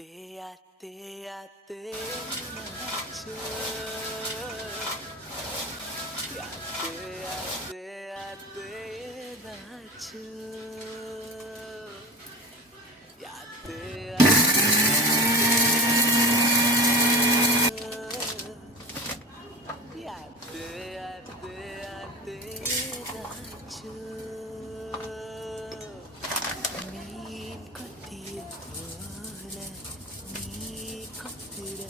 ஆத்தே ஆத்தே என்னாச்சு ஆத்தே ஆத்தே ஆத்தே என்னாச்சு ஆத்தே ஆத்தே ஆத்தே ஆத்தே என்னாச்சு மீன் கொத்திய போல நீ கொத்திட